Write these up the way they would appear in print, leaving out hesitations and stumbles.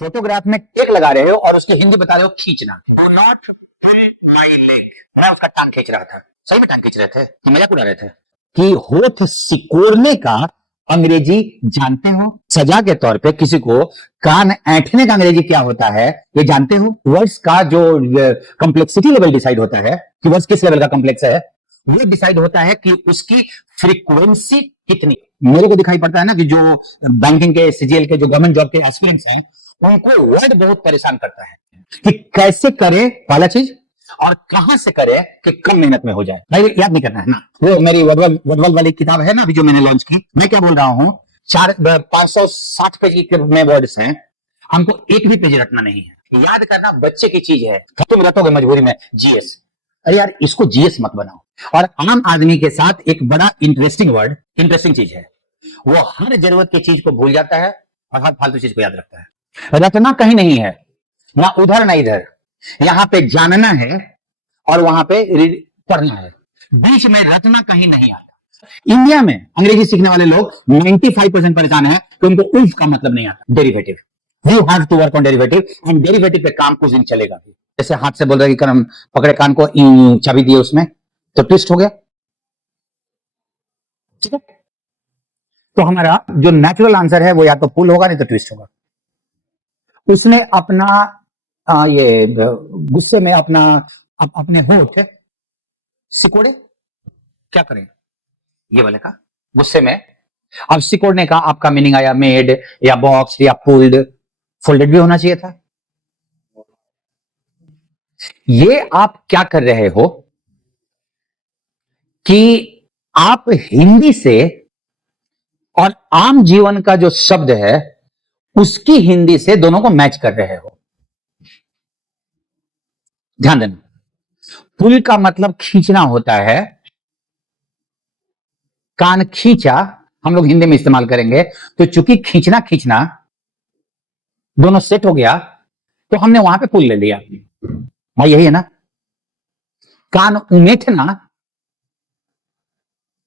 Photograph में take लगा रहे हो और उसकी हिंदी बता रहे हो खींचना। Do not pull my leg. मैं उसका टांग खींच रहा था। सही में टांग खींच रहे थे कि मजाक उड़ा रहे थे? कि होठ सिकोड़ने का अंग्रेजी जानते हो? सजा के तौर पे किसी को कान ऐंठने का अंग्रेजी क्या होता है ये जानते हो? वर्ड्स का जो कॉम्प्लेक्सिटी लेवल डिसाइड होता है कि वर्ड्स किस लेवल का कॉम्प्लेक्स है, वो डिसाइड होता है कि उसकी फ्रीक्वेंसी कितनी। मेरे को दिखाई पड़ता है ना कि जो बैंकिंग के, सीजीएल के, जो गवर्नमेंट जॉब के एस्पिरेंट्स हैं, उनको वर्ड बहुत परेशान करता है कि कैसे करे पहला चीज, और कहां से करे कि कम मेहनत में हो जाए। भाई याद नहीं करना है ना। वो मेरी वडवल वाली किताब है ना अभी जो मैंने लॉन्च की, मैं क्या बोल रहा हूं, 560 पेज की में वर्ड्स हैं, हमको एक भी पेज रटना नहीं है। याद करना बच्चे की चीज है, तुम रटोगे मजबूरी में जीएस। अरे यार इसको जीएस मत बनाओ। और आम आदमी के साथ एक बड़ा इंटरेस्टिंग वर्ड, इंटरेस्टिंग चीज है, वो हर जरूरत की चीज को भूल जाता है और हर फालतू चीज को याद रखता है। रटना कहीं नहीं है, ना उधर ना इधर। यहां पे जानना है और वहां पे पढ़ना है, बीच में रटना कहीं नहीं आता। इंडिया में अंग्रेजी सीखने वाले लोग 95% परेशान है कि उनको उल्फ का मतलब नहीं आता। Derivative, you have to work on derivative, and derivative पे काम कुछ दिन चलेगा भी। जैसे हाथ से बोल रहे कि हम पकड़े कान को, चाबी दिए उसमें तो ट्विस्ट हो गया, ठीक है? तो हमारा जो नेचुरल आंसर है वो या तो पुल होगा नहीं तो ट्विस्ट होगा। उसने अपना ये गुस्से में अपने होठ सिकोड़े, क्या करें ये वाले का गुस्से में। अब सिकोड़ने का आपका मीनिंग आया मेड या बॉक्स या पुल्ड, फोल्डेड भी होना चाहिए था। ये आप क्या कर रहे हो कि आप हिंदी से और आम जीवन का जो शब्द है उसकी हिंदी से दोनों को मैच कर रहे हो। ध्यान देना, पुल का मतलब खींचना होता है, कान खींचा हम लोग हिंदी में इस्तेमाल करेंगे, तो चूंकि खींचना खींचना दोनों सेट हो गया तो हमने वहां पे पुल ले लिया। भाई यही है ना। कान उमेठना,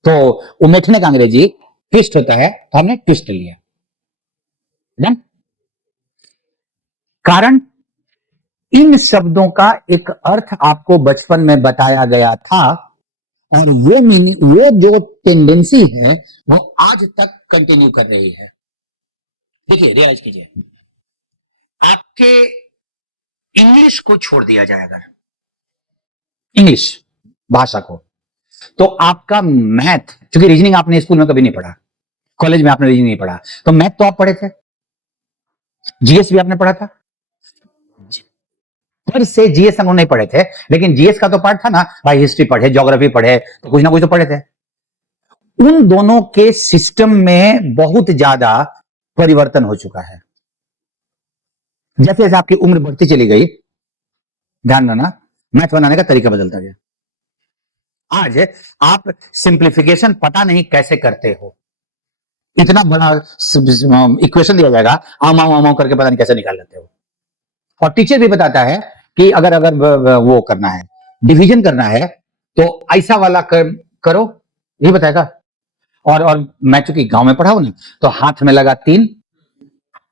तो उमेठने का अंग्रेजी ट्विस्ट होता है, तो हमने ट्विस्ट लिया। डन? कारण इन शब्दों का एक अर्थ आपको बचपन में बताया गया था और वो जो टेंडेंसी है वो आज तक कंटिन्यू कर रही है। देखिए रियलाइज कीजिए, आपके इंग्लिश को छोड़ दिया जाए अगर, इंग्लिश भाषा को, तो आपका मैथ, क्योंकि रीजनिंग आपने स्कूल में कभी नहीं पढ़ा, कॉलेज में आपने रीजनिंग नहीं पढ़ा, तो मैथ तो आप पढ़े थे, जीएस भी आपने पढ़ा था, पर से जीएस हम नहीं पढ़े थे, लेकिन जीएस का तो पार्ट था ना भाई, हिस्ट्री पढ़े, ज्योग्राफी पढ़े, तो कुछ ना कुछ तो पढ़े थे। उन दोनों के सिस्टम में बहुत ज्यादा परिवर्तन हो चुका है। जैसे जैसे आपकी उम्र बढ़ती चली गई, ध्यान रखना, मैथ बनाने का तरीका बदलता गया। आज आप सिंप्लीफिकेशन पता नहीं कैसे करते हो, इतना बड़ा इक्वेशन दिया जाएगा, आम आम आम करके पता नहीं कैसे निकाल लेते हो। और टीचर भी बताता है कि अगर वो करना है, डिवीजन करना है, तो ऐसा वाला करो, ये बताएगा। और मैं चूंकि गांव में पढ़ा हूं ना, तो हाथ में लगा 3,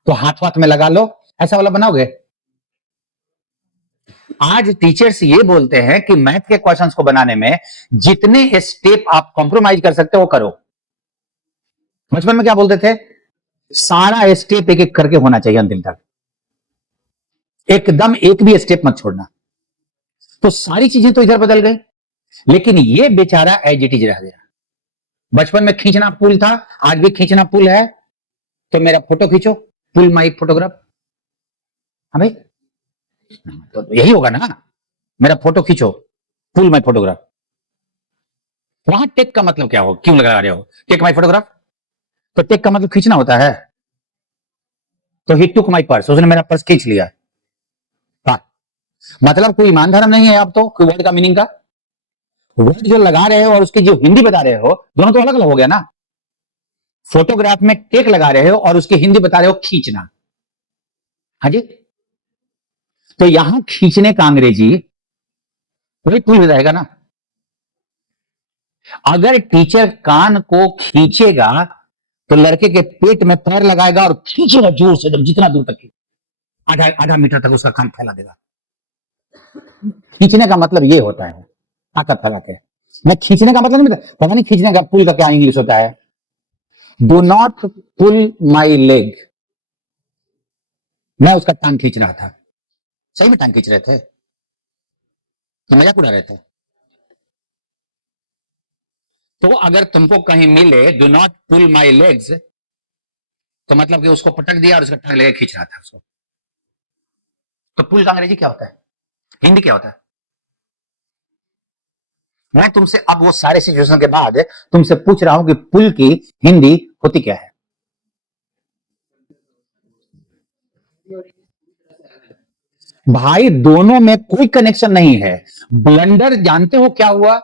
तो हाथ में लगा लो, ऐसा वाला बनाओगे। आज टीचर्स ये बोलते हैं कि मैथ के क्वेश्चंस को बनाने में जितने स्टेप आप कॉम्प्रोमाइज कर सकते हो वो करो। बचपन में क्या बोलते थे, सारा स्टेप एक एक करके होना चाहिए अंतिम तक, एकदम एक भी स्टेप मत छोड़ना। तो सारी चीजें तो इधर बदल गई, लेकिन ये बेचारा एज इट इज रह गया। बचपन में खींचना पुल था, आज भी खींचना पुल है, तो मेरा फोटो खींचो, पुल माई फोटोग्राफ। हाँ भाई, तो यही होगा ना, मेरा फोटो खींचो, पुल माई फोटोग्राफ। वहां टेक का मतलब क्या हो, क्यों लगा रहे हो टेक माई फोटोग्राफ? तो टेक का मतलब खींचना होता है, तो ही टुक माई पर्स, उसने मेरा पर्स खींच लिया। हाँ, मतलब कोई ईमान धर्म नहीं है आप तो, कोई वर्ड का मीनिंग का वर्ड जो लगा रहे हो और उसकी जो हिंदी बता रहे हो, दोनों तो अलग अलग हो गया ना। फोटोग्राफ में टेक लगा रहे हो और उसकी हिंदी बता रहे हो खींचना। हाँ जी, तो यहां खींचने का अंग्रेजी वही पुल रहेगा ना। अगर टीचर कान को खींचेगा तो लड़के के पेट में पैर लगाएगा और खींचेगा जोर से, जितना दूर तक। आधा आधा मीटर तक उसका कान फैला देगा। खींचने का मतलब ये होता है, ताकत फैला के। मैं खींचने का मतलब नहीं पता नहीं खींचने का पुल का क्या इंग्लिश होता है। Do not pull my leg, मैं उसका टांग खींच रहा था। सही में टांग खींच रहे थे तो मजाक उड़ा रहे थे। तो अगर तुमको कहीं मिले do not pull my legs, तो मतलब कि उसको पटक दिया और उसका टांग लेके खींच रहा था उसको। तो पुल का अंग्रेजी क्या होता है, हिंदी क्या होता है? मैं तुमसे अब वो सारे सिचुएशन के बाद तुमसे पूछ रहा हूं कि पुल की हिंदी होती क्या है? भाई दोनों में कोई कनेक्शन नहीं है। ब्लंडर जानते हो क्या हुआ?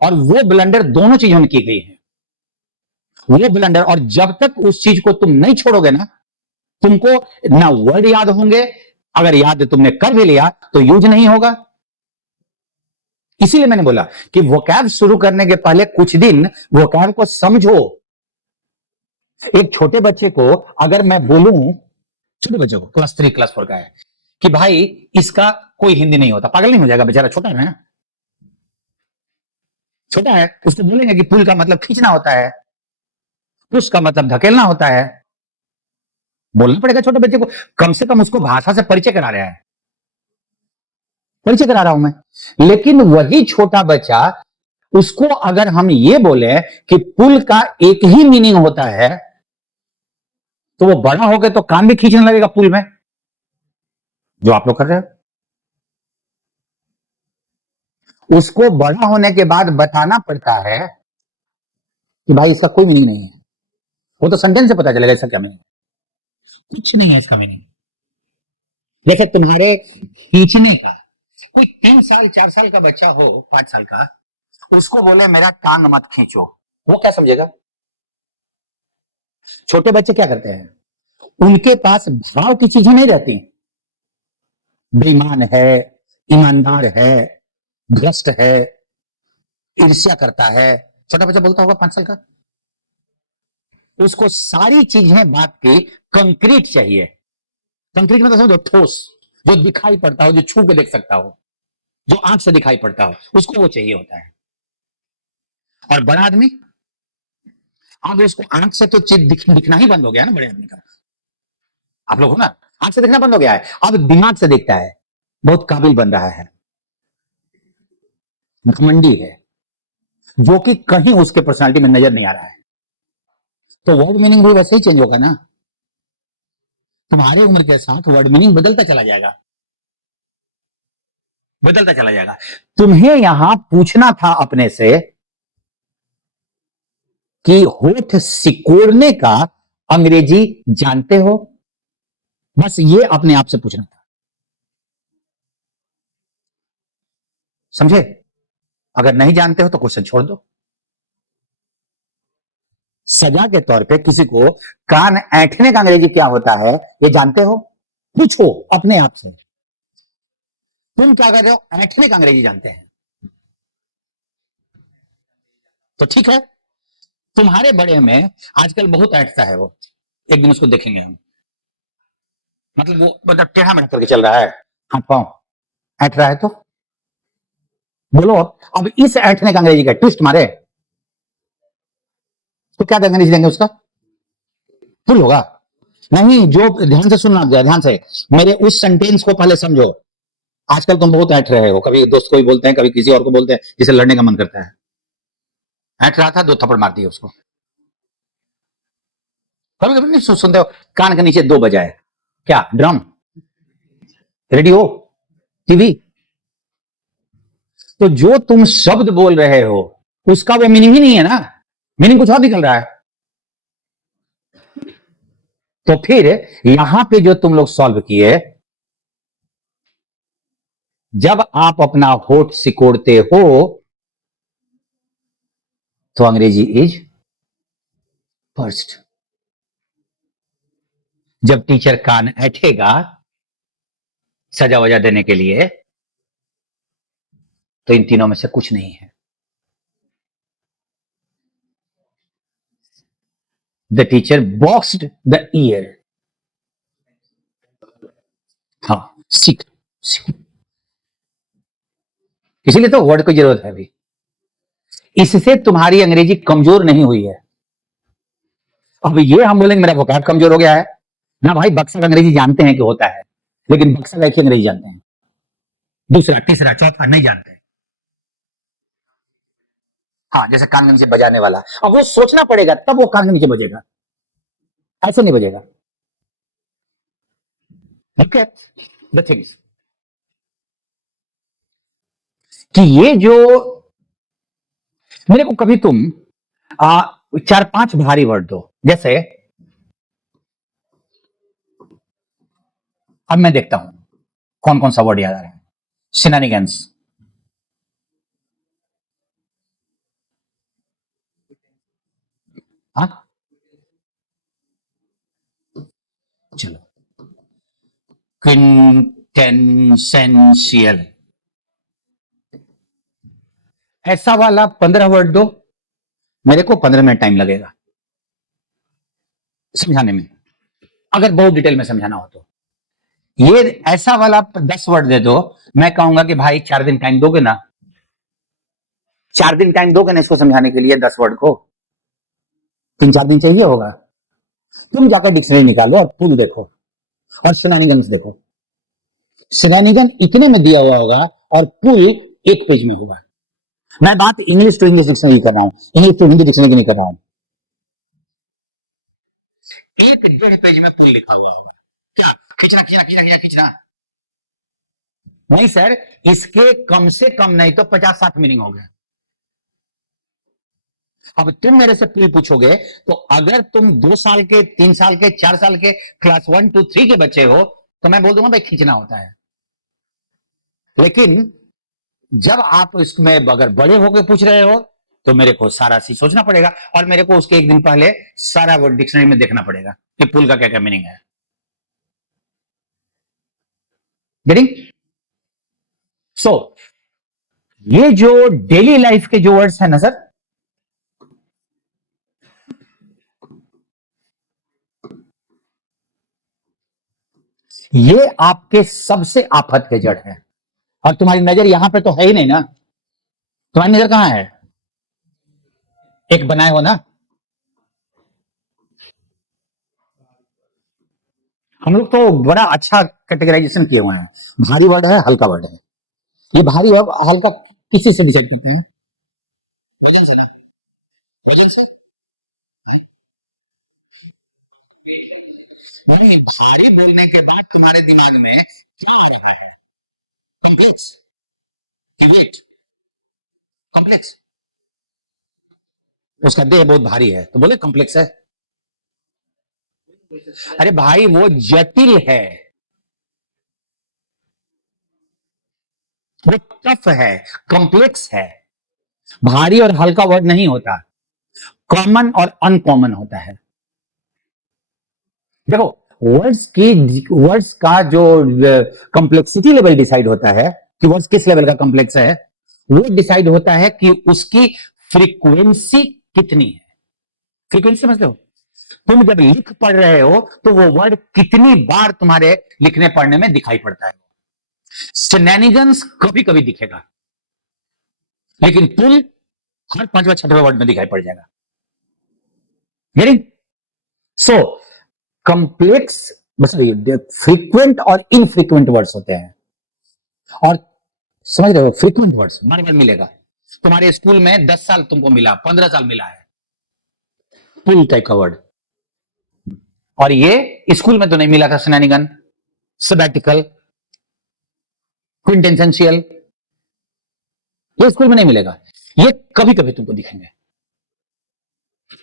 और वो ब्लंडर दोनों चीजों में की गई है। वो ब्लंडर, और जब तक उस चीज को तुम नहीं छोड़ोगे ना, तुमको ना वर्ड याद होंगे, अगर याद तुमने कर भी लिया तो यूज नहीं होगा। इसीलिए मैंने बोला कि वोकैब शुरू करने के पहले कुछ दिन वोकैब को समझो। एक छोटे बच्चे को अगर मैं बोलूं, छोटे बच्चे को क्लास 3 क्लास 4 का है, कि भाई इसका कोई हिंदी नहीं होता, पागल नहीं हो जाएगा? बेचारा छोटा है ना, छोटा है। उसको बोलेंगे कि पुल का मतलब खींचना होता है, पुश का मतलब धकेलना होता है। बोलना पड़ेगा छोटे बच्चे को, कम से कम उसको भाषा से परिचय करा रहा है, परिचय करा रहा हूं मैं। लेकिन वही छोटा बच्चा, उसको अगर हम ये बोले कि पुल का एक ही मीनिंग होता है, तो वो बड़ा हो गए तो कान भी खींचने लगेगा पुल में, जो आप लोग कर रहे हो। उसको बड़ा होने के बाद बताना पड़ता है कि भाई इसका कोई मीनिंग नहीं है। वो तो सेंटेंस से पता चलेगा इसका क्या मीनिंग है। कुछ नहीं है इसका मीनिंग। जैसे तुम्हारे खींचने का, कोई 3 साल 4 साल का बच्चा हो, 5 साल का, उसको बोले मेरा टांग मत खींचो, वो क्या समझेगा? छोटे बच्चे क्या करते हैं, उनके पास भाव की चीजें नहीं रहती। बेईमान है, ईमानदार है, भ्रष्ट है, ईर्ष्या करता है, छोटा बच्चा बोलता होगा 5 साल का। उसको सारी चीजें बात की कंक्रीट चाहिए। कंक्रीट मतलब समझो, ठोस, जो दिखाई पड़ता हो, जो छू के देख सकता हो, जो आंख से दिखाई पड़ता हो, उसको वो चाहिए होता है। और बड़ा आदमी, अब उसको आंख से तो दिखना ही बंद हो गया ना बड़े आदमी का। आप लोग हो ना, आंख से दिखना बंद हो गया है, अब दिमाग से दिखता है, बहुत काबिल बन रहा है, घमंडी है, जो कि कहीं उसके पर्सनालिटी में नजर नहीं आ रहा है। तो वर्ड मीनिंग भी वैसे ही चेंज होगा ना। तुम्हारी उम्र के साथ वर्ड मीनिंग बदलता चला जाएगा, बदलता चला जाएगा। तुम्हें यहां पूछना था अपने से कि होठ सिकोड़ने का अंग्रेजी जानते हो? बस ये अपने आप से पूछना था, समझे? अगर नहीं जानते हो तो क्वेश्चन छोड़ दो। सजा के तौर पे किसी को कान ऐंठने का अंग्रेजी क्या होता है ये जानते हो? पूछो अपने आप से, तुम क्या कर रहे हो, ऐंठने का अंग्रेजी जानते हैं तो ठीक है। तुम्हारे बड़े में आजकल बहुत ऐंठता है वो, एक दिन उसको देखेंगे हम, मतलब वो मतलब टेढ़ा मेढ़ा करके चल रहा है, हाथ पांव ऐंठ रहा है। तो बोलो अब इस ऐंठने का अंग्रेजी का ट्विस्ट मारे तो क्या अंग्रेजी देंगे उसका? फुल होगा। नहीं, जो ध्यान से सुनना, ध्यान से मेरे उस सेंटेंस को पहले समझो। आजकल तुम बहुत ऐंठ रहे हो, कभी दोस्त को भी बोलते हैं, कभी किसी और को बोलते हैं, जिसे लड़ने का मन करता है। ऐंठ रहा था, 2 थप्पड़ मार दिए उसको। कभी कभी नहीं सुनते हो, कान के नीचे 2 बजाए, क्या ड्रम, रेडियो, टीवी? तो जो तुम शब्द बोल रहे हो उसका वो मीनिंग ही नहीं है ना, मीनिंग कुछ और निकल रहा है। तो फिर यहां पे जो तुम लोग सॉल्व किए, जब आप अपना होठ सिकोड़ते हो तो अंग्रेजी इज फर्स्ट। जब टीचर कान ऐठेगा सजा वजा देने के लिए, तो इन तीनों में से कुछ नहीं है। The teacher boxed the year, हाँ, सीख सीख। इसीलिए तो वर्ड की जरूरत है अभी। इससे तुम्हारी अंग्रेजी कमजोर नहीं हुई है। अब ये हम बोलेंगे मेरा वोकैब कमजोर हो गया है ना भाई, बक्सर अंग्रेजी जानते हैं कि होता है, लेकिन बक्सर एक ही अंग्रेजी जानते हैं, दूसरा तीसरा चौथा नहीं जानते। हाँ, जैसे कान के नीचे बजाने वाला, अब वो सोचना पड़ेगा तब वो कान के नीचे बजेगा, ऐसे नहीं बजेगा। लुक एट द थिंग्स कि ये जो मेरे को कभी तुम चार पांच भारी वर्ड दो, जैसे अब मैं देखता हूं कौन कौन सा वर्ड याद आ रहा है। सिनानिगन्स, हाँ चलो, क्विंटेंसेंशियल, ऐसा वाला 15 वर्ड दो, मेरे को 15 मिनट टाइम लगेगा समझाने में, अगर बहुत डिटेल में समझाना हो तो। ये ऐसा वाला 10 वर्ड दे दो, मैं कहूंगा कि भाई 4 दिन टाइम दोगे ना, 4 दिन टाइम दोगे ना इसको समझाने के लिए 10 वर्ड को, 3-4 दिन चाहिए होगा। तुम जाकर डिक्शनरी निकालो और पुल देखो और सिनोनिम्स देखो, सिनोनिम इतने में दिया हुआ होगा और पुल एक पेज में होगा। मैं बात इंग्लिश टू इंग्लिश डिक्शनरी कर रहा हूं, इंग्लिश टू हिंदी डिक्शनरी नहीं कर रहा हूं। 1-1.5 पेज में पुल लिखा हुआ होगा, क्या खिंचना खिंचना खिंचना खिंचना खिंचना नहीं सर, इसके कम से कम नहीं तो 50-60 मीनिंग हो गए। अब तुम मेरे से पुल पूछोगे तो अगर तुम 2 साल के, 3 साल के, 4 साल के, क्लास 1 2 3 के बच्चे हो तो मैं बोल दूंगा भाई खींचना होता है, लेकिन जब आप इसमें अगर बड़े होकर पूछ रहे हो तो मेरे को सारा चीज सोचना पड़ेगा और मेरे को उसके एक दिन पहले सारा वो डिक्शनरी में देखना पड़ेगा कि पुल का क्या क्या मीनिंग है। गेटिंग? सो ये जो डेली लाइफ के जो वर्ड्स है ना सर, ये आपके सबसे आफत के जड़ है। और तुम्हारी नजर यहां पे तो है ही नहीं ना, तुम्हारी नजर कहां है? एक बनाए हो ना, हम लोग तो बड़ा अच्छा कैटेगराइजेशन किए हुए हैं, भारी वर्ड है हल्का वर्ड है। ये भारी और हल्का किसी से डिसाइड करते हैं? वजन से ना, वजन से नहीं, भारी बोलने के बाद तुम्हारे दिमाग में क्या आ रहा है? कॉम्प्लेक्स, वेट, कॉम्प्लेक्स, उसका देह बहुत भारी है तो बोले कॉम्प्लेक्स है। अरे भाई वो जटिल है, वो टफ है, कॉम्प्लेक्स है। भारी और हल्का वर्ड नहीं होता, कॉमन और अनकॉमन होता है। देखो वर्ड्स का जो कॉम्प्लेक्सिटी लेवल डिसाइड होता है कि वर्ड्स किस लेवल का कॉम्प्लेक्स है, वो डिसाइड होता है कि उसकी फ्रीक्वेंसी कितनी है। फ्रीक्वेंसी समझ लो, तुम जब लिख पढ़ रहे हो तो वो वर्ड कितनी बार तुम्हारे लिखने पढ़ने में दिखाई पड़ता है। सिनैनिगन्स कभी कभी दिखेगा, लेकिन पुल हर 5वें 6वें वर्ड में दिखाई पड़ जाएगा। गेटिंग? सो कॉम्प्लेक्स मतलब फ्रीक्वेंट और इनफ्रीक्वेंट वर्ड्स होते हैं, और समझ रहे हो, फ्रीक्वेंट वर्ड्स बार बार मिलेगा। तुम्हारे स्कूल में 10 साल तुमको मिला, 15 साल मिला है पुल टाइप का वर्ड, और ये स्कूल में तो नहीं मिला था। सिनैनिगन, सबैटिकल, क्विंटेंसेंशियल, ये स्कूल में नहीं मिलेगा, ये कभी कभी तुमको दिखेंगे।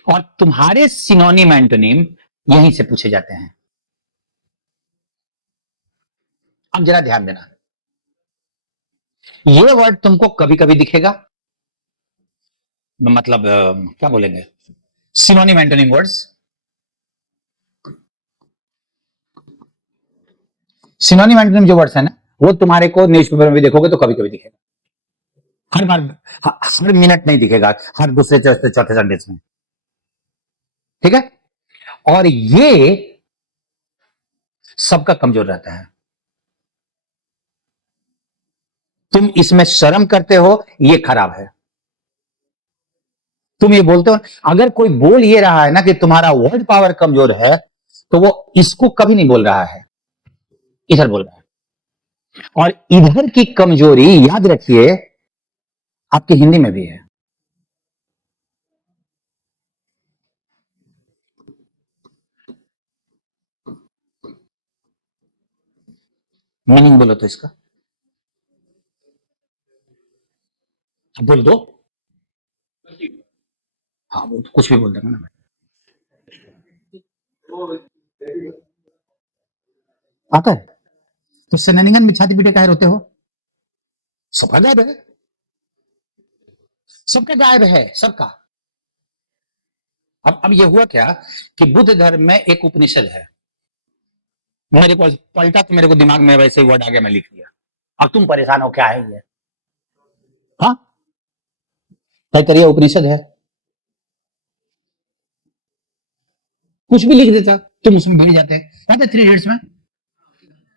और तुम्हारे सिनोनिम एंटोनिम यहीं से पूछे जाते हैं। अब जरा ध्यान देना, ये वर्ड तुमको कभी कभी दिखेगा, मतलब क्या बोलेंगे, synonym antonym words. Synonym antonym जो वर्ड्स है ना, वो तुम्हारे को न्यूज़पेपर में भी देखोगे तो कभी कभी दिखेगा, हर बार, हर मिनट नहीं दिखेगा, हर दूसरे चौथे चौथे सेंटेंस में, ठीक है? और ये सबका कमजोर रहता है। तुम इसमें शर्म करते हो, ये खराब है। तुम ये बोलते हो, अगर कोई बोल ये रहा है ना कि तुम्हारा वर्ड पावर कमजोर है, तो वो इसको कभी नहीं बोल रहा है, इधर बोल रहा है। और इधर की कमजोरी याद रखिए आपकी हिंदी में भी है। मीनिंग बोलो तो इसका, बोल दो। हाँ, वो तो कुछ भी बोल देगा ना। आता है तो सननिगन में छाती पीटे काहे रोते हो? सबका गायब है, सबका गायब है, सबका। अब ये हुआ क्या कि बुद्ध धर्म में एक उपनिषद है, मेरे को पलटा तो मेरे को दिमाग में वैसे ही वर्ड आ गया, मैं लिख दिया। अब तुम परेशान हो, क्या है ये? हाँ, तैतरीय उपनिषद है, कुछ भी लिख देता तुम उसमें भूल जाते। पता 3 इडियट्स में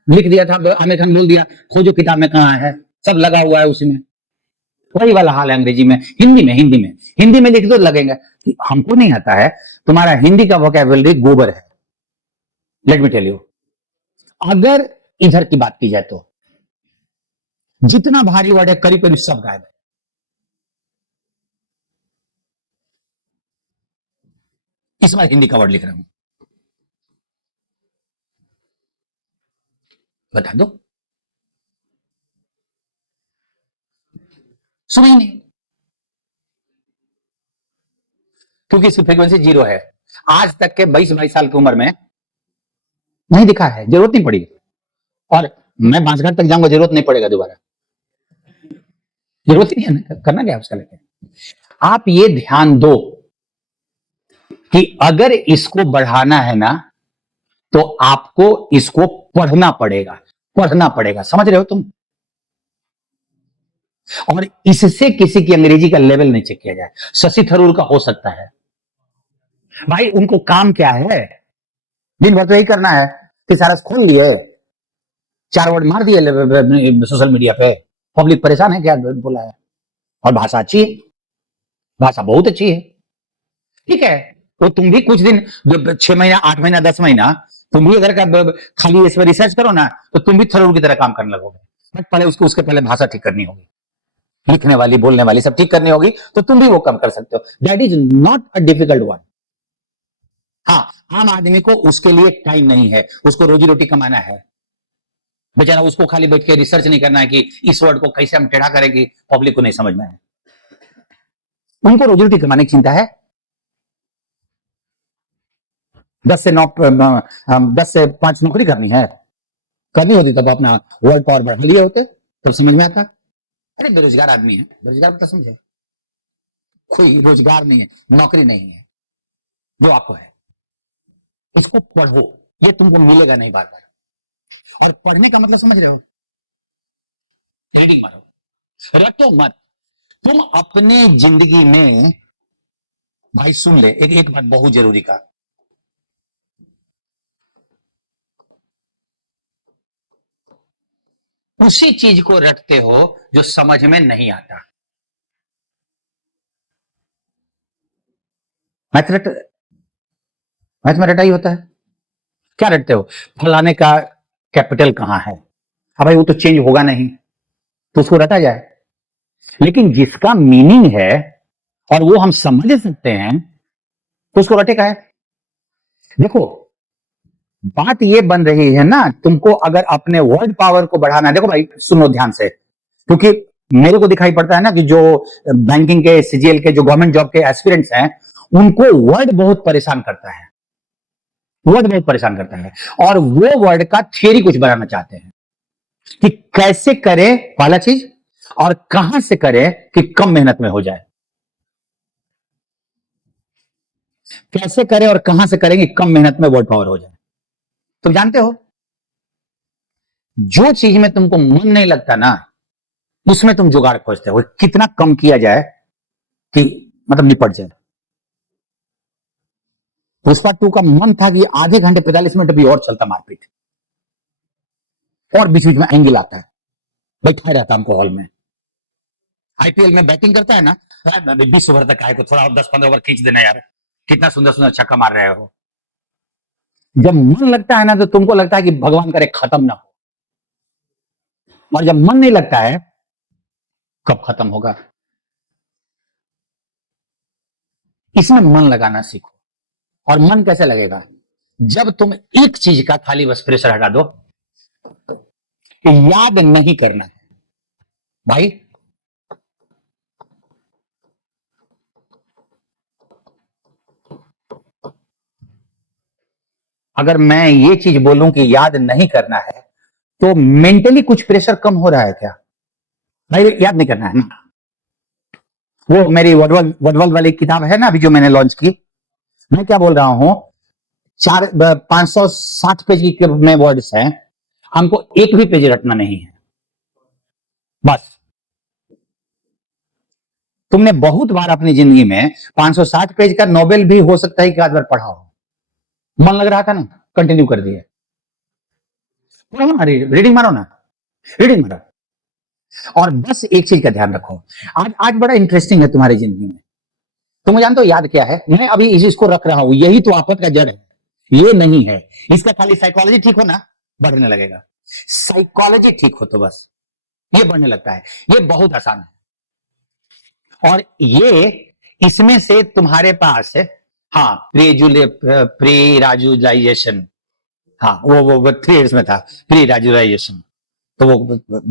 लिख दिया था, आमिर खान बोल दिया खोजो किताब में कहाँ है, सब लगा हुआ है उसी में। वही वाला हाल है अंग्रेजी में, हिंदी में लिख दो लगेगा कि हमको नहीं आता है। तुम्हारा हिंदी का वोकैबुलरी गोबर है। लेट मी टेल यू, अगर इधर की बात की जाए तो जितना भारी वर्ड है करीब करीब सब गायब है। इस बार हिंदी का वर्ड लिख रहा हूं, बता दो। सुना ही नहीं, क्योंकि इसकी फ्रीक्वेंसी 0 है। आज तक के 22 साल की उम्र में नहीं दिखा है, जरूरत नहीं पड़ी। और मैं बांसघाट तक जाऊंगा, जरूरत नहीं पड़ेगा दोबारा, जरूरत ही नहीं है ना, करना क्या उसका लेके। आप ये ध्यान दो कि अगर इसको बढ़ाना है ना तो आपको इसको पढ़ना पड़ेगा, समझ रहे हो तुम? और इससे किसी की अंग्रेजी का लेवल नहीं चेक किया जाए। शशि थरूर का हो सकता है, भाई उनको काम क्या है, दिन भर तो यही करना है कि सारा खोल लिए, 4 वर्ड मार दिए सोशल मीडिया पे, पब्लिक परेशान है क्या बोला है। और भाषा अच्छी है, भाषा बहुत अच्छी है, ठीक है। तो तुम भी कुछ दिन, 6 महीना 8 महीना 10 महीना तुम भी अगर खाली इस पर रिसर्च करो ना, तो तुम भी थरूर की तरह काम करने लगोगे। बट पहले उसके पहले भाषा ठीक करनी होगी, लिखने वाली बोलने वाली सब ठीक करनी होगी, तो तुम भी वो काम कर सकते हो। That is not a difficult one. हाँ, आम आदमी को उसके लिए टाइम नहीं है, उसको रोजी रोटी कमाना है बेचारा, उसको खाली बैठ के रिसर्च नहीं करना है कि इस वर्ड को कैसे हम टेढ़ा करें कि पब्लिक को नहीं समझ में है। उनको रोजी रोटी कमाने की चिंता है। 10 से 5 नौकरी करनी होती तब अपना वर्ड पावर बढ़ा लिए होते, तब समझ में आता। अरे बेरोजगार आदमी है, बेरोजगार मतलब समझे, कोई रोजगार नहीं है, नौकरी नहीं है जो आपको है, इसको पढ़ो, ये तुमको मिलेगा नहीं बार बार। और पढ़ने का मतलब समझ रहे हो, रीडिंग मारो, रटो मत। तुम अपने जिंदगी में, भाई सुन ले एक बात बहुत जरूरी का, उसी चीज को रटते हो जो समझ में नहीं आता। मैथ में रटा ही होता है। क्या रटते हो, फलाने का कैपिटल कहां है, अब भाई वो तो चेंज होगा नहीं, तो उसको रटा जाए। लेकिन जिसका मीनिंग है और वो हम समझ सकते हैं, तो उसको रटे का है। देखो बात ये बन रही है ना, तुमको अगर अपने वर्ड पावर को बढ़ाना है, देखो भाई सुनो ध्यान से, क्योंकि मेरे को दिखाई पड़ता है ना कि जो बैंकिंग के, सीजीएल के, जो गवर्नमेंट जॉब के एस्पिरेंट्स हैं, उनको वर्ड बहुत परेशान करता है, और वो वर्ड का थियरी कुछ बनाना चाहते हैं कि कैसे करें पहला चीज, और कहां से करें कि कम मेहनत में हो जाए। कैसे करें और कहां से करें कि कम मेहनत में वर्ड पावर हो जाए। तुम जानते हो, जो चीज में तुमको मन नहीं लगता ना, उसमें तुम जुगाड़ खोजते हो कितना कम किया जाए कि मतलब निपट जाए। पुष्पा 2 का मन था कि आधे घंटे 45 मिनट भी और चलता मारपीट, और बीच बीच में एंगल आता है, बैठा रहता हमको हॉल में। आईपीएल में बैटिंग करता है ना, 20 ओवर तक आए को थोड़ा 10-15 ओवर खींच देना यार, कितना सुंदर सुंदर छक्का मार रहे हो। जब मन लगता है ना तो तुमको लगता है कि भगवान करे खत्म ना हो, और जब मन नहीं लगता है कब खत्म होगा। इसमें मन लगाना सीखो। और मन कैसे लगेगा? जब तुम एक चीज का खाली बस प्रेशर हटा दो कि याद नहीं करना है। भाई अगर मैं ये चीज बोलूं कि याद नहीं करना है तो मेंटली कुछ प्रेशर कम हो रहा है क्या? भाई याद नहीं करना है ना। वो मेरी वडवल वाली किताब है ना अभी जो मैंने लॉन्च की, मैं क्या बोल रहा हूं, 560 पेज की में वर्ड्स हैं, हमको एक भी पेज रटना नहीं है। बस तुमने बहुत बार अपनी जिंदगी में 560 पेज का नॉवेल भी हो सकता है कि आज बार पढ़ा हो, मन लग रहा था ना, कंटिन्यू कर दिए। रीडिंग मारो ना, रीडिंग मारो। और बस एक चीज का ध्यान रखो, आज आज बड़ा इंटरेस्टिंग है तुम्हारी जिंदगी में। तुम जानते हो याद क्या है? मैं अभी इसको रख रहा हूं, यही तो आफत का जड़ है, ये नहीं है। इसका खाली साइकोलॉजी ठीक हो ना, बढ़ने लगेगा। साइकोलॉजी ठीक हो तो बस ये बढ़ने लगता है। ये बहुत आसान है। और ये इसमें से तुम्हारे पास हाँ प्री राजुलाइजेशन, हाँ वो 3 इयर्स में था प्री राजुलाइजेशन, तो वो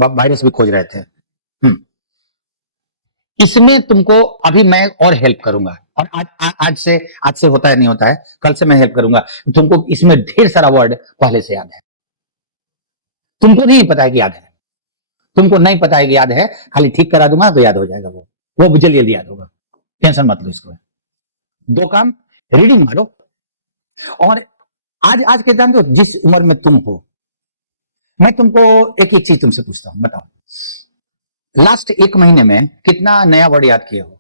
वायरस भी खोज रहे थे। इसमें तुमको अभी मैं और हेल्प करूंगा, और आज से होता है नहीं होता है, कल से मैं हेल्प करूंगा। तुमको इसमें ढेर सारा वर्ड पहले से याद है, तुमको नहीं पता है कि याद है, तुमको नहीं पता है कि याद है, खाली ठीक करा दूंगा तो याद हो जाएगा। वो जल्दी जल्दी याद होगा, टेंशन मत लो इसको। 2 काम, रीडिंग मारो। और आज आज के जानते हो जिस उम्र में तुम हो, मैं तुमको एक एक चीज तुमसे पूछता हूं, बताओ लास्ट 1 महीने में कितना नया वर्ड याद किए हो?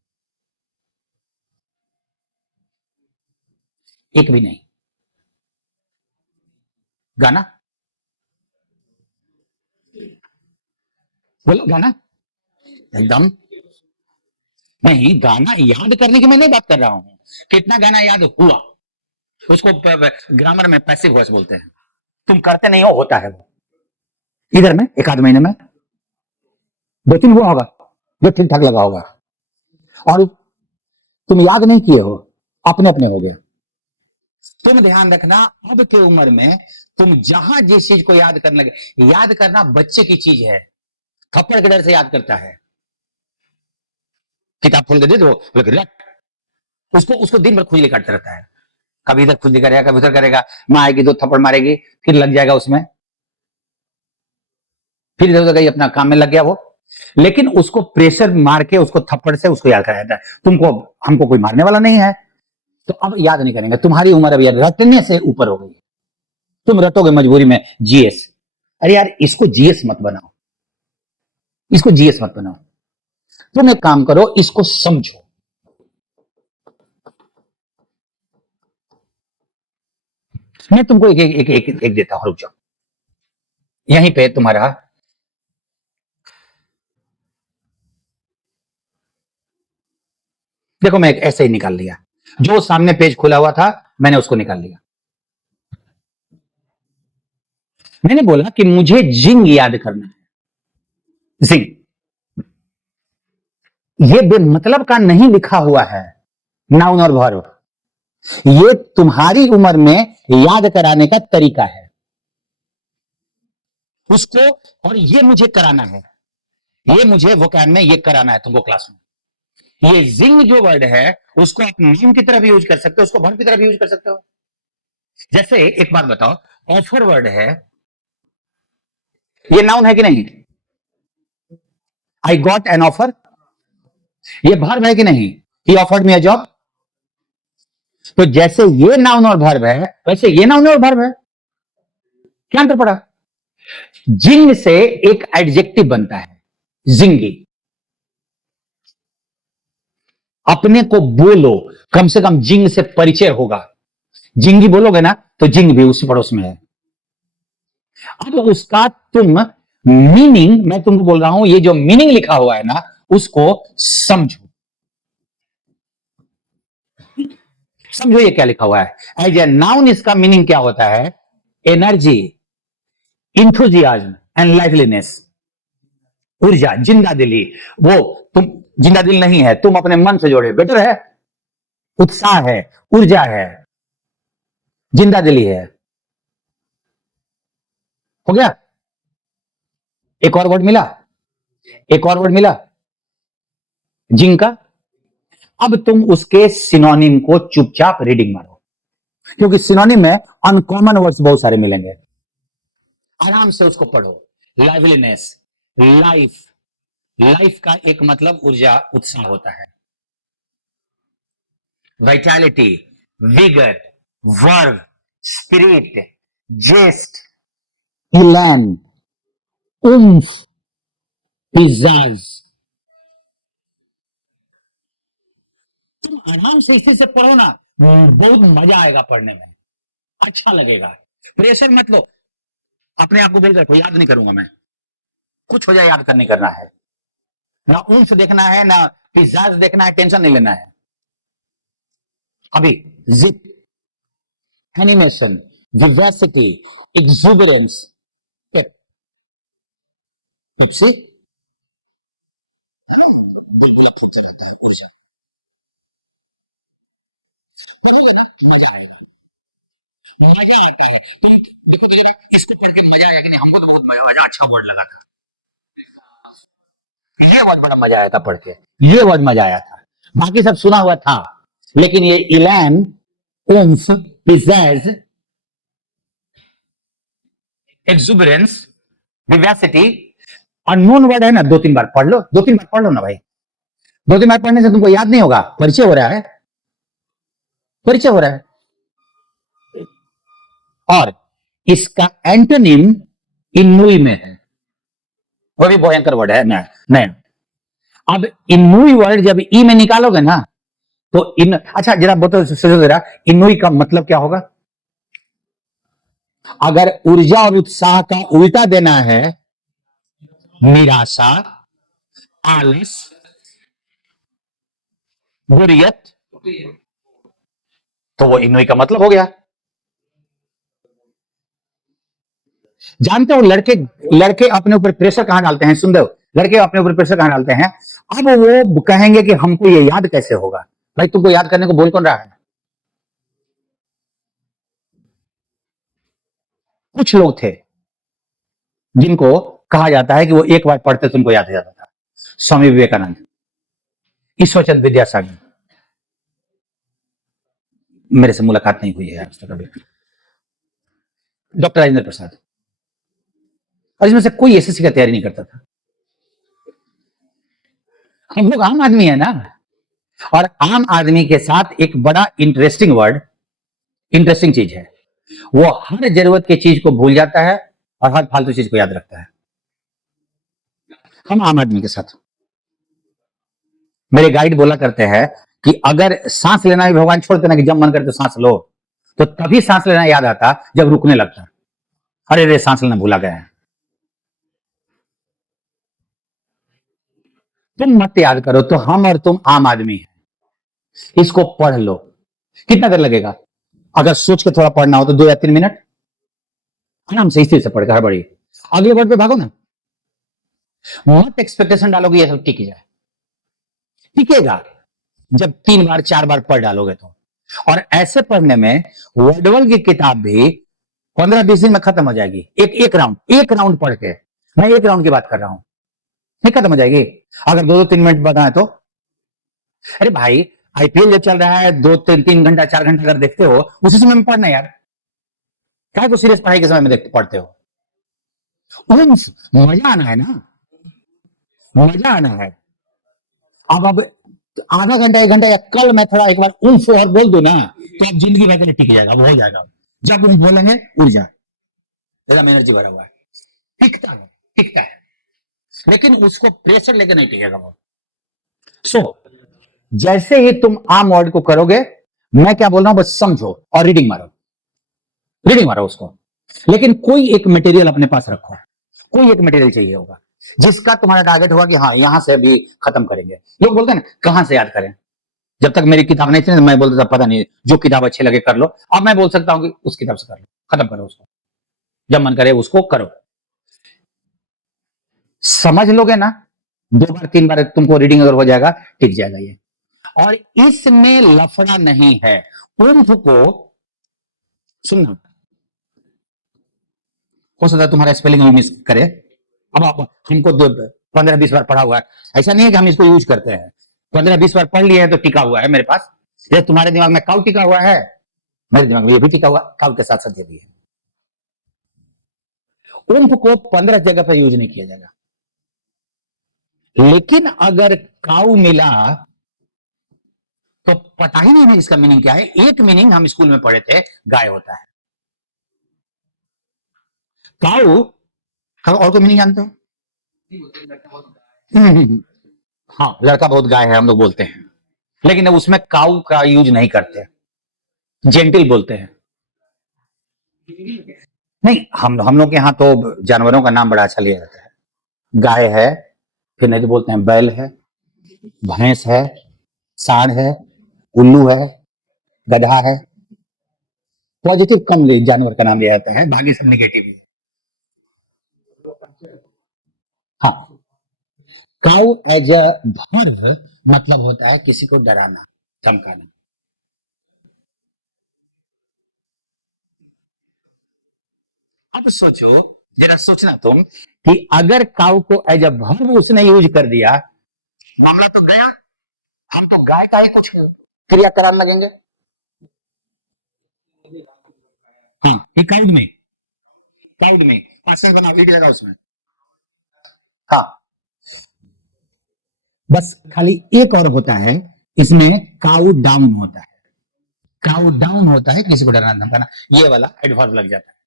एक भी नहीं। गाना बोलो, गाना एकदम नहीं। गाना याद करने की मैं नहीं बात कर रहा हूं, कितना गाना याद हुआ, उसको ग्रामर में पैसिव वॉइस बोलते हैं। तुम करते नहीं हो, होता है वो। इधर में 1 आध महीने में 2-3 हुआ होगा जो ठीक ठाक लगा होगा, और तुम याद नहीं किए हो, अपने अपने हो गया। तुम ध्यान रखना, अब के उम्र में तुम जहां जिस चीज को याद करने लगे, याद करना बच्चे की चीज है, थप्पड़ के डर से याद करता है। किताब खोल के दे दो, उसको उसको दिन भर खुजली काटता रहता है, कभी इधर खुजली करेगा, कभी उधर करेगा, माँ आएगी 2 थप्पड़ मारेगी, फिर लग जाएगा उसमें, फिर इधर उधर गई अपना काम में लग गया वो। लेकिन उसको प्रेशर मार के उसको थप्पड़ से उसको याद कराया जाता है। तुमको हमको कोई मारने वाला नहीं है, तो अब याद नहीं करेंगे। तुम्हारी उम्र अब यार रटने से ऊपर हो गई, तुम रटोगे मजबूरी में जीएस। अरे यार इसको जीएस मत बनाओ, इसको जीएस मत बनाओ। तुम एक काम करो, इसको समझो। मैं तुमको एक देता हूं, रुक जाओ। यहीं पे तुम्हारा देखो, मैं एक ऐसे ही निकाल लिया, जो सामने पेज खुला हुआ था मैंने उसको निकाल लिया। मैंने बोला कि मुझे जिंग याद करना है। जिंग ये बेमतलब का नहीं लिखा हुआ है, नाउन और वर्ब। ये तुम्हारी उम्र में याद कराने का तरीका है उसको, और ये मुझे कराना है, ये मुझे वोकैब में ये कराना है तुमको क्लास में। ये जिंग जो वर्ड है उसको आप नाउन की तरह भी यूज कर सकते हो, उसको वर्ब की तरह भी यूज कर सकते हो। जैसे एक बात बताओ, ऑफर वर्ड है, ये नाउन है कि नहीं? आई गॉट एन ऑफर, ये वर्ब है कि नहीं? ही ऑफर्ड मी अ जॉब। तो जैसे ये नाउन और वर्ब है, वैसे ये नाउन और वर्ब है। क्या अंतर पड़ा? जिंग से एक एडजेक्टिव बनता है, जिंगी। अपने को बोलो, कम से कम जिंग से परिचय होगा। जिंगी बोलोगे ना तो जिंग भी उस पड़ोस में है। अब उसका तुम मीनिंग मैं तुमको बोल रहा हूं, ये जो मीनिंग लिखा हुआ है ना, उसको समझो। समझो ये क्या लिखा हुआ है। एज ए नाउन इसका मीनिंग क्या होता है? Energy, enthusiasm and liveliness. ऊर्जा, जिंदा दिली। वो तुम जिंदा दिल नहीं है, तुम अपने मन से जोड़े, बेटर है, उत्साह है, ऊर्जा है, जिंदा दिली है। हो गया? एक और वर्ड मिला, एक और वर्ड मिला, जिंका। अब तुम उसके सिनोनिम को चुपचाप रीडिंग मारो, क्योंकि सिनोनिम में अनकॉमन वर्ड्स बहुत सारे मिलेंगे। आराम से उसको पढ़ो। लाइवलीनेस, लाइफ, लाइफ का एक मतलब ऊर्जा, उत्साह होता है। Vitality, vigour, verve, spirit, zest, elan, oomph, pizzazz. तुम आराम से इसी से पढ़ो ना, बहुत मजा आएगा पढ़ने में, अच्छा लगेगा। प्रेशर मत लो, अपने आप को बोल रखो याद नहीं करूंगा मैं, कुछ हो जाए याद करने करना है, ना उम्फ देखना है, ना पिज़ाज देखना है, टेंशन नहीं लेना है। अभी जिप, एनिमेशन, विवेसिटी, एक्सुबरेंस, पेप्सी, बिल्कुल अच्छा रहता है ऊर्जा। पढ़ोगे ना मजा आएगा, मजा आता है। तुम देखो तो जरा इसको पढ़ के मजा आया कि नहीं? हमको तो बहुत मजा, अच्छा वर्ड लगा था, ये बहुत बड़ा मजा आया था पढ़ के, ये वर्ड मजा आया था। बाकी सब सुना हुआ था, लेकिन ये इलैन, उम्फ, पिज़ाज, एक्सुबरेंस, विवेसिटी, अननोन वर्ड है ना, दो तीन बार पढ़ लो, दो तीन बार पढ़ लो ना भाई। दो तीन बार पढ़ने से तुमको याद नहीं होगा, परिचय हो रहा है, परिचय हो रहा है। और इसका एंटोनिम इन्नुई में है, वो भी भयंकर वर्ड है ना, नहीं। अब इन्नुई वर्ड जब ई में निकालोगे ना, तो इन, अच्छा जरा बताओ जरा, इन्नुई का मतलब क्या होगा? अगर ऊर्जा और उत्साह का उल्टा देना है, निराशा, आलस, बोरियत, तो वो इन्नुई का मतलब हो गया। जानते हो लड़के, लड़के अपने ऊपर प्रेशर कहां डालते हैं? सुन दो, लड़के अपने ऊपर प्रेशर कहां डालते हैं? अब वो कहेंगे कि हमको ये याद कैसे होगा। भाई तुमको याद करने को बोल कौन रहा है? कुछ लोग थे जिनको कहा जाता है कि वो एक बार पढ़ते तुमको याद हो जाता था। स्वामी विवेकानंद, ईश्वरचंद विद्यासागर, मेरे से मुलाकात नहीं हुई है आज तक अभी, डॉक्टर राजेंद्र प्रसाद, और इसमें से कोई एसएससी का तैयारी नहीं करता था। हम लोग आम आदमी है ना, और आम आदमी के साथ एक बड़ा इंटरेस्टिंग वर्ड, इंटरेस्टिंग चीज है, वो हर जरूरत की चीज को भूल जाता है और हर फालतू चीज को याद रखता है। हम आम आदमी के साथ, मेरे गाइड बोला करते हैं कि अगर सांस लेना भी भगवान छोड़ देना कि जब मन करे तो सांस लो, तो तभी सांस लेना याद आता जब रुकने लगता, अरे रे सांस लेना भूला गया है। तुम मत याद करो, तो हम और तुम आम आदमी हैं, इसको पढ़ लो। कितना देर लगेगा? अगर सोच के थोड़ा पढ़ना हो तो 2 या 3 मिनट, आराम से इसी से पढ़ के हड़बड़ी, अगले वर्ड पे भागो ना। मत एक्सपेक्टेशन डालोगे ये सब टिक जाए, टिकेगा जब 3 बार 4 बार पढ़ डालोगे तो। और ऐसे पढ़ने में वर्डवल की किताब भी 15-20 दिन में खत्म हो जाएगी, एक राउंड पढ़ के। मैं एक राउंड की बात कर रहा हूं, नहीं खत्म हो जाएगी अगर 2-3 मिनट बताएं तो। अरे भाई आईपीएल जब चल रहा है 2-3 घंटा 4 घंटा अगर देखते हो, उसी समय में पढ़ना यार, क्या को सीरियस पढ़ाई के समय में देखते पढ़ते हो? मजा आना है ना, मजा आना है। अब आधा घंटा 1 घंटा या कल मैं थोड़ा एक बार उम्फ और बोल दूं ना, तो अब जिंदगी भर के लिए टिक जाएगा, वो हो जाएगा। जब उम्फ बोलेंगे ऊर्जा, एकदम एनर्जी भरा हुआ है, टिकता है, टिकता है, लेकिन उसको प्रेशर लेकर नहीं टिकेगा वो। सो जैसे ही तुम आम वर्ड को करोगे, मैं क्या बोल रहा हूं बस समझो और रीडिंग मारो, रीडिंग मारो उसको। लेकिन कोई एक मटेरियल अपने पास रखो, कोई एक मटेरियल चाहिए होगा जिसका तुम्हारा टारगेट होगा कि हाँ यहां से अभी खत्म करेंगे। लोग बोलते हैं ना कहां से याद करें, जब तक मेरी किताब नहीं थी ना मैं बोलता था पता नहीं, जो किताब अच्छी लगे कर लो। अब मैं बोल सकता हूं कि उस किताब से कर लो, खत्म करो उसको, जब मन करे उसको करो। समझ लोगे ना, 2 बार 3 बार तुमको रीडिंग अगर हो जाएगा टिक जाएगा ये। और इसमें लफड़ा नहीं है। उम्फ को सुनना, हो सकता है तुम्हारा स्पेलिंग भी मिस करे। अब आप हमको 15-20 बार पढ़ा हुआ है, ऐसा नहीं है कि हम इसको यूज करते हैं। 15-20 बार पढ़ लिए हैं तो टिका हुआ है मेरे पास। जैसे तुम्हारे दिमाग में काउ टिका हुआ है, मेरे दिमाग में ये भी टिका हुआ, काउ के साथ साथ ये भी है। उम्फ को 15 जगह पर यूज नहीं किया जाएगा। लेकिन अगर काउ मिला तो पता ही नहीं है इसका मीनिंग क्या है। एक मीनिंग हम स्कूल में पढ़े थे, गाय होता है। काउ और कोई मीनिंग जानते हो? हाँ, लड़का बहुत गाय है हम लोग बोलते हैं, लेकिन उसमें काउ का यूज नहीं करते, जेंटिल बोलते हैं। नहीं, हम लोग के यहाँ तो जानवरों का नाम बड़ा अच्छा लिया जाता है। गाय है, फिर नहीं तो बोलते हैं बैल है, भैंस है, सांड है, उल्लू है, गधा है। पॉजिटिव कम जानवर का नाम लिया जाता है, बाकी सब नेगेटिव है। हाँ, काउ एज अ वर्ब मतलब होता है किसी को डराना, धमकाना। अब सोचो, जरा सोचना तुम कि अगर काउ को एज अ वर्ब उसने यूज कर दिया, मामला तो गया। हम तो गाय का ही कुछ क्रिया कराने लगेंगे। हाँ, ये क्लाउड में पार्सल बना लिख जाएगा उसमें। हाँ, बस खाली एक और होता है इसमें, काउ डाउन होता है। काउ डाउन होता है किसी को डराना धमकाना, ये वाला एडवर्ब लग जाता है।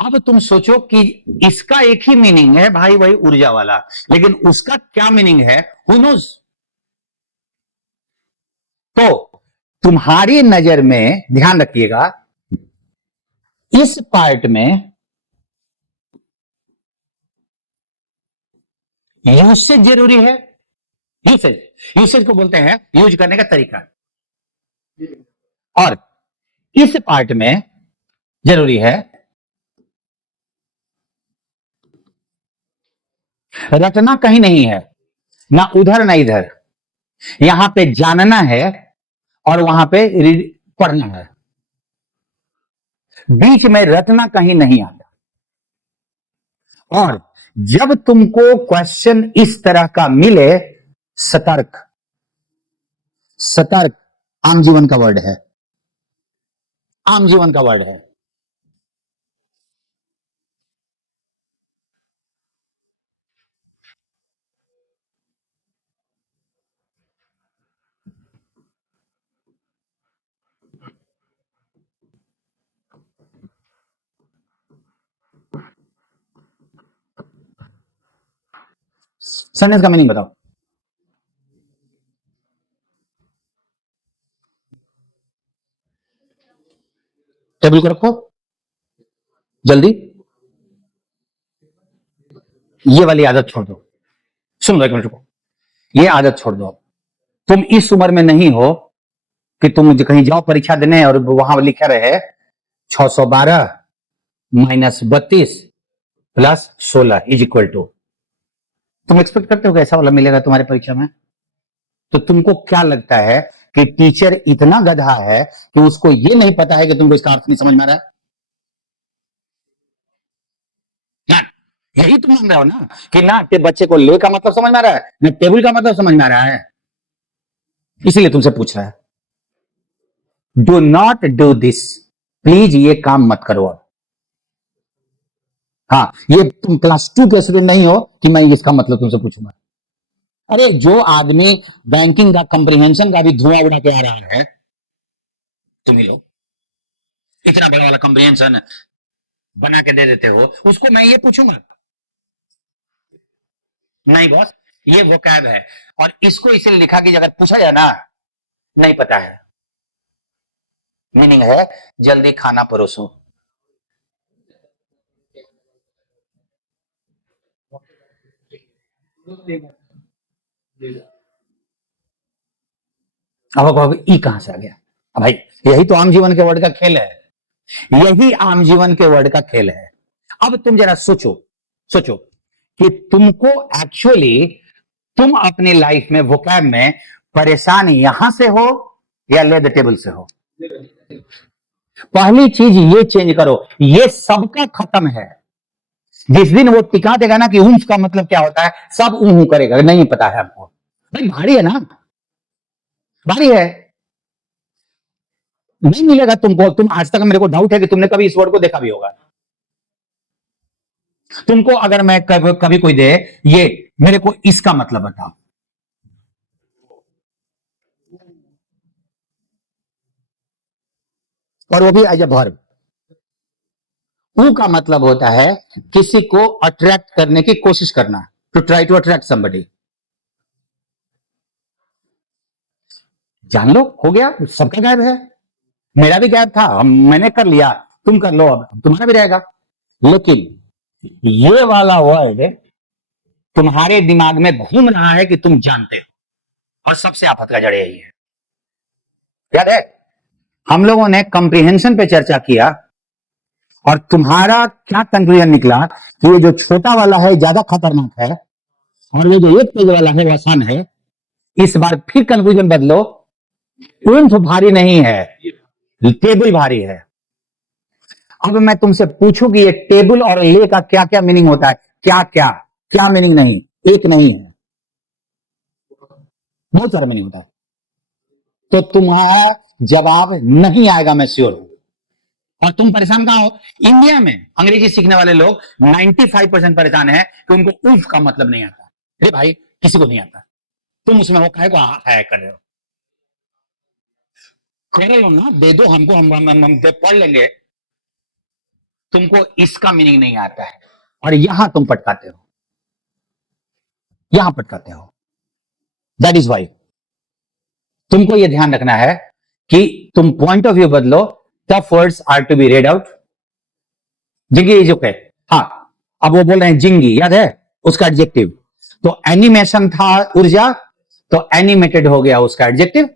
अब तुम सोचो कि इसका एक ही मीनिंग है भाई, वही ऊर्जा वाला, लेकिन उसका क्या मीनिंग है, हु नोज। तो तुम्हारी नजर में ध्यान रखिएगा, इस पार्ट में यूसेज जरूरी है। यूसेज यूसेज को बोलते हैं यूज करने का तरीका, और इस पार्ट में जरूरी है रटना। कहीं नहीं है, ना उधर ना इधर, यहां पे जानना है और वहां पे पढ़ना है। बीच में रटना कहीं नहीं आता। और जब तुमको क्वेश्चन इस तरह का मिले, सतर्क, सतर्क आम जीवन का वर्ड है, आम जीवन का वर्ड है। सेंटेंस का मीनिंग बताओ। टेबल को रखो जल्दी, ये वाली आदत छोड़ दो। सुन लो, एक मिनट रुको, ये आदत छोड़ दो। तुम इस उम्र में नहीं हो कि तुम कहीं जाओ परीक्षा देने और वहां लिखा रहे 612 minus 32 plus 16 is equal to. तुम एक्सपेक्ट करते हो कि ऐसा वाला मिलेगा तुम्हारे परीक्षा में? तो तुमको क्या लगता है कि टीचर इतना गधा है कि उसको ये नहीं पता है कि तुमको इसका अर्थ नहीं समझ में आ रहा है? ना, यही तुम मान रहे हो ना कि ना बच्चे को ले का मतलब समझ में आ रहा है, ना टेबल का मतलब समझ में आ रहा है। इसीलिए तुमसे पूछ रहा है, do not do this, please ये काम मत करो। हाँ, ये तुम क्लास 2 के स्टूडेंट नहीं हो कि मैं इसका मतलब तुमसे पूछूंगा। अरे जो आदमी बैंकिंग का कंप्रीहेंशन का भी धुआं उड़ा के आ रहा है, तुम ही लोग इतना बड़ा वाला कंप्रीहेंशन बना के दे देते हो, उसको मैं ये पूछूंगा? नहीं बॉस, ये वोकैब है, और इसको इसे लिखा कि अगर पूछा जाए ना नहीं पता है, मीनिंग है जल्दी खाना परोसो। अब ई कहां से आ गया? अब भाई यही तो आम जीवन के वर्ड का खेल है, यही आम जीवन के वर्ड का खेल है। अब तुम जरा सोचो, सोचो कि तुमको एक्चुअली तुम अपनी लाइफ में वोकैब में परेशान यहां से हो या ले द टेबल से हो। पहली चीज ये चेंज करो, ये सबका खत्म है। जिस दिन वो टिका देगा ना कि ऊंफ का मतलब क्या होता है, सब ऊं करेगा, नहीं पता है हमको। भाई भारी है ना, भारी है, नहीं मिलेगा तुमको। तुम आज तक, मेरे को डाउट है कि तुमने कभी इस वर्ड को देखा भी होगा। तुमको अगर मैं कभी कोई दे, ये मेरे को इसका मतलब बताओ, और वो भी एज ए वर्ब। ऊ का मतलब होता है किसी को अट्रैक्ट करने की कोशिश करना, to try to attract somebody. जान लो, हो गया, सबका गायब है, मेरा भी गायब था, मैंने कर लिया, तुम कर लो, अब तुम्हारा भी रहेगा। लेकिन ये वाला वर्ड तुम्हारे दिमाग में घूम रहा है कि तुम जानते हो, और सबसे आफत का जड़ यही है। याद है हम लोगों ने कंप्रीहेंशन पे चर्चा किया, और तुम्हारा क्या कंक्लूजन निकला कि ये जो छोटा वाला है ज्यादा खतरनाक है, और ये जो एक पेज वाला है वो आसान है। इस बार फिर कंक्लूजन बदलो, ऊंट भारी नहीं है, टेबल भारी है। अब मैं तुमसे पूछूं कि ये टेबल और ले का क्या क्या मीनिंग होता है, क्या क्या क्या मीनिंग? नहीं, एक नहीं है, बहुत सारा मीनिंग होता है। तो तुम्हारा जवाब नहीं आएगा, मैं श्योर हूं। और तुम परेशान कहां हो? इंडिया में अंग्रेजी सीखने वाले लोग 95% परेशान है कि उनको उफ का मतलब नहीं आता। अरे भाई, किसी को नहीं आता, तुम उसमें हो काहे को है कर रहे हो? कर लो ना, दे दो हमको, हम पढ़ लेंगे। तुमको इसका मीनिंग नहीं आता है, और यहां तुम पटकाते हो, यहां पटकाते हो। दैट इज वाई तुमको यह ध्यान रखना है कि तुम पॉइंट ऑफ व्यू बदलो। Tough words are to be read out. जिंगी इज ओके, हाँ। अब वो बोल रहे हैं जिंगी, याद है उसका एडजेक्टिव? तो एनिमेशन था ऊर्जा, तो एनिमेटेड हो गया उसका एडजेक्टिव।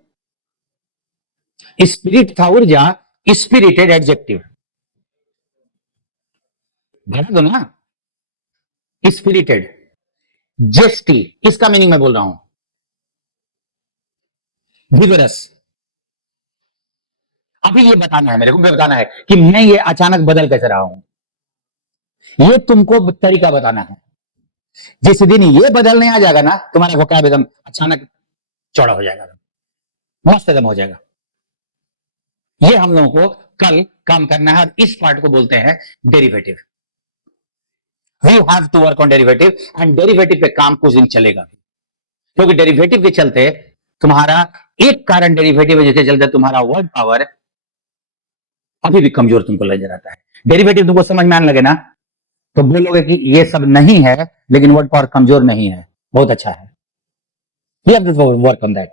स्पिरिट था ऊर्जा, स्पिरिटेड एडजेक्टिव। भरा दो ना, स्पिरिटेड। जेस्टी, इसका मीनिंग मैं बोल रहा हूं, विगरस। अभी ये बताना है मेरे को, बताना है कि मैं ये अचानक बदल कैसे रहा हूं, ये तुमको तरीका बताना है। जिस दिन ये बदलने आ जाएगा ना, तुम्हारा वोकैब एकदम अचानक चौड़ा हो जाएगा, मस्त एकदम हो जाएगा। ये हम लोगों को कल काम करना है, और इस पार्ट को बोलते हैं derivative. We have to work on derivative, and derivative पे काम कुछ दिन चलेगा, क्योंकि डेरिवेटिव के चलते तुम्हारा एक कारण डेरिवेटिव है जिसके चलते तुम्हारा वर्ड पावर अभी भी कमजोर तुमको नजर आता है। डेरिवेटिव तुमको समझ में आने लगे ना, तो बोलोगे कि ये सब नहीं है, लेकिन वर्ड पावर कमजोर नहीं है, बहुत अच्छा है। We have to work on that.